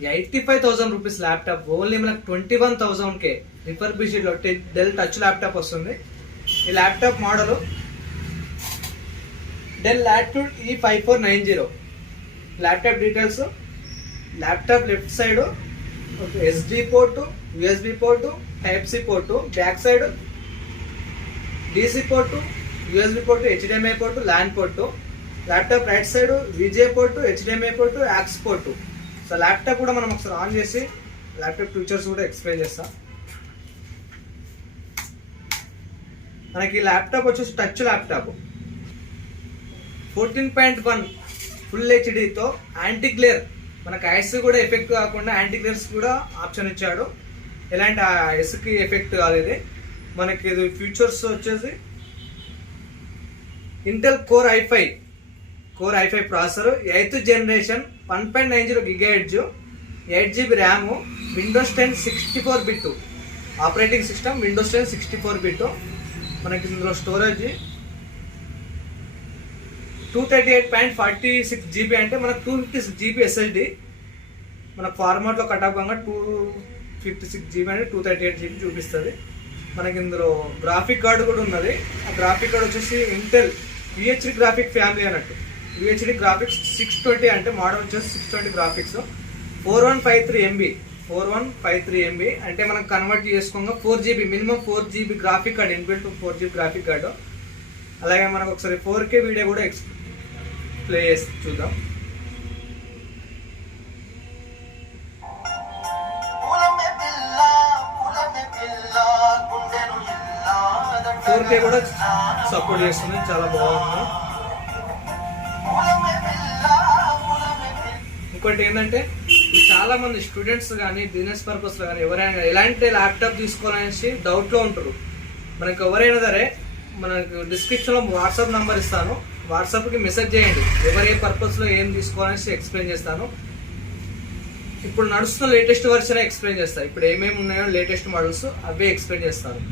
85,000 rupees laptop only మనకు 21,000కే refurbished లో డెల్ టచ్ ల్యాప్టాప్ వస్తుంది. ఈ laptop model Dell Latitude E5490. Laptop details, laptop left side SD port, USB port, type C port, back side DC port, USB port, HDMI port, LAN port. Laptop right side VGA port, HDMI port, aux port. So laptop కూడా మనం ఒకసారి on చేసి laptop features కూడా explain చేస్తాం. మనకి laptop వచ్చేసి touch laptop 14.1 full హెచ్డితో anti glare, మనకి ఐస్ కూడా ఎఫెక్ట్ కాకుండా యాంటీ గ్లేర్స్ కూడా ఆప్షన్ ఇచ్చాడు. ఎలాంటి ఐస్కి ఎఫెక్ట్ కాదు ఇది. మనకి ఇది ఫీచర్స్ వచ్చేసి Intel core i5 processor, 8th generation, 1.90 GHz, 8GB RAM, Windows 10 64-బిట్ ఆపరేటింగ్ సిస్టమ్, విండోస్ 10 64-బిట్. మనకి ఇందులో స్టోరేజ్ 238.46 GB అంటే మనకు 256 GB SSD. మన ఫార్మాట్లో కటాపంగా 256 GB అంటే 238 GB చూపిస్తుంది. మనకి ఇందులో గ్రాఫిక్ కార్డు కూడా ఉన్నది. ఆ గ్రాఫిక్ కార్డు వచ్చేసి ఇంటెల్ UHD గ్రాఫిక్ ఫ్యామిలీ అన్నట్టు. UHD గ్రాఫిక్స్ 620 అంటే మోడల్ వచ్చేసి 620 గ్రాఫిక్స్, 4153 MB అంటే మనం కన్వర్ట్ చేసుకోగా 4GB, minimum 4GB graphic card, inbuilt 4GB graphic card. అలాగే మనకు ఒకసారి 4K వీడియో కూడా ప్లే చేసి చూద్దాం. కూడా సపోర్ట్ చేస్తుంది, చాలా బాగుంది. ఇంకోటి ఏంటంటే చాలా మంది స్టూడెంట్స్ కానీ బిజినెస్ పర్పస్ లో కానీ ఎవరైనా ఎలాంటి ల్యాప్టాప్ తీసుకోవాలనేసి డౌట్ లో ఉంటారు. మనకి ఎవరైనా సరే మనకు డిస్క్రిప్షన్ లో వాట్సాప్ నంబర్ ఇస్తాను, వాట్సాప్ కి మెసేజ్ చేయండి. ఎవరే పర్పస్ లో ఏం తీసుకోవాలనేసి ఎక్స్ప్లెయిన్ చేస్తాను. ఇప్పుడు నడుస్తున్న లేటెస్ట్ వర్షన్ ఎక్స్ప్లెయిన్ చేస్తాను. ఇప్పుడు ఏమేమి ఉన్నాయో లేటెస్ట్ మోడల్స్ అవే ఎక్స్ప్లెయిన్ చేస్తాను.